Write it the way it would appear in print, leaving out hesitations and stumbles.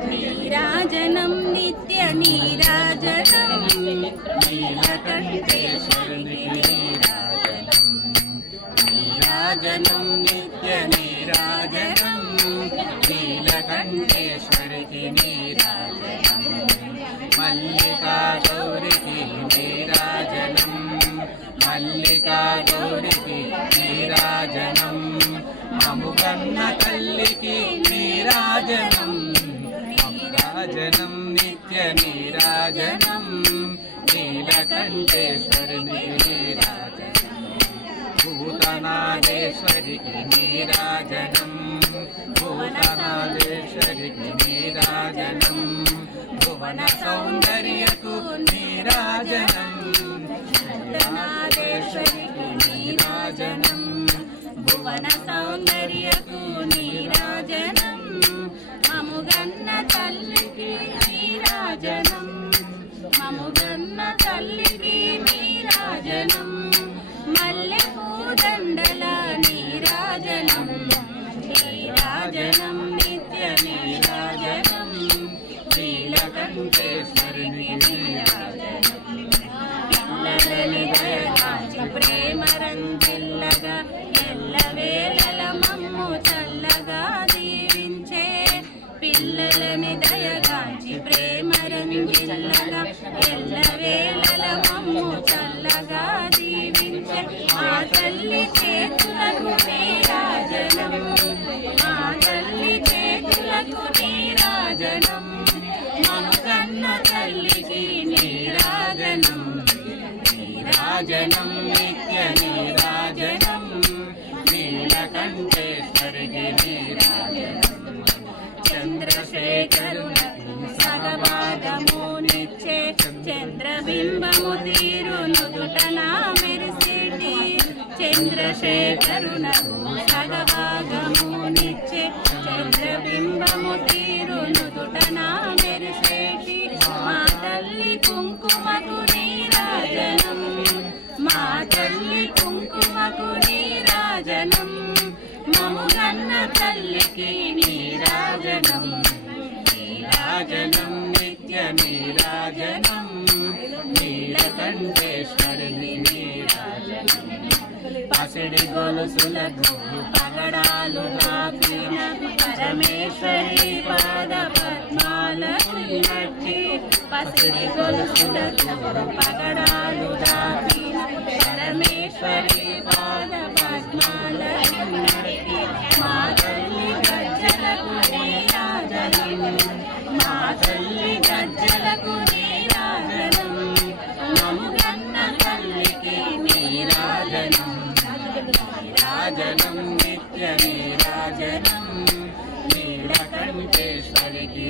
నీరాజనం నిత్య నీరాజనం నీలకంఠేశ్వరునికి నీరాజనం నీరాజనం నిత్య నీరాజనం నీలకంఠేశ్వరికి నీరాజనం మల్లికా గౌరికి నీరాజనం మల్లికా గౌరికి నీరాజనం మముగన్న తల్లికి నీరాజనం నీరాజనం నిత్య నీరాజనం నీలకంఠేశ్వరుని నీరాజనం భూతనాథేశ్వరికి నీరాజనం భూతనాథేశ్వరికి నీరాజనం భువన సౌందర్యకు నీరాజనం భూతనాథేశ్వరికి నీరాజనం భువన సౌందర్యకు నీరాజనం మముగన్న తల్లికి నీరాజనం మముగన్న తల్లికి నీరాజనం మల్లె పూదండల నీరాజనం నీరాజనం నిత్య నీరాజనం నీలకంఠేశ్వరుని నీరాజనం పిల్లలని దయగాచి ప్రేమరంజిల్లగా ఎల్లవేళల మమ్ము చల్లగా దీవించే పిల్లలని దయగాచి ప్రేమరంజిల్లగా ఎల్లవేళల మమ్ము చల్లగా దీవించే మా తల్లి చేతులకు నీరాజనం మా తల్లి చేతులకు నీరాజనం మముగన్న తల్లికి నీరాజనం నీరాజనం నిత్య నీరాజనం నీలకంఠేశ్వరికి నీరాజనం చంద్రశేఖరులకు సగభాగము నిచ్చే చంద్రబింబము తీరు నుదుటన మెరిసేటి చంద్రశేఖరులకు సగభాగము నిచ్చే చంద్రబింబము తీరు నుదుటన మెరిసేటి మా తల్లి కుంకుమకు నీరాజనం మా తల్లి కుంకుమకు నీరాజనం మముగన్న తల్లికి నీరాజనం నీరాజనం నిత్య నీరాజనం నీలకంఠేశ్వరుని నీరాజనం పసిడి గొలుసులకు పగడాలు నాపిన పరమేశ్వరి పాద పద్మాలకు నచ్చి పసిడి గొలుసులకు పగడాలు నాపిన పరమేశ్వరి పాద పద్మాలకు నచ్చి మా తల్లి గజ్జలకు నీరాజనం మా తల్లి గజ్జలకు నీరాజనం మముగన్న తల్లికి నీరాజనం నీరాజనం నిత్య నీరాజనం నీలకంఠేశ్వరికి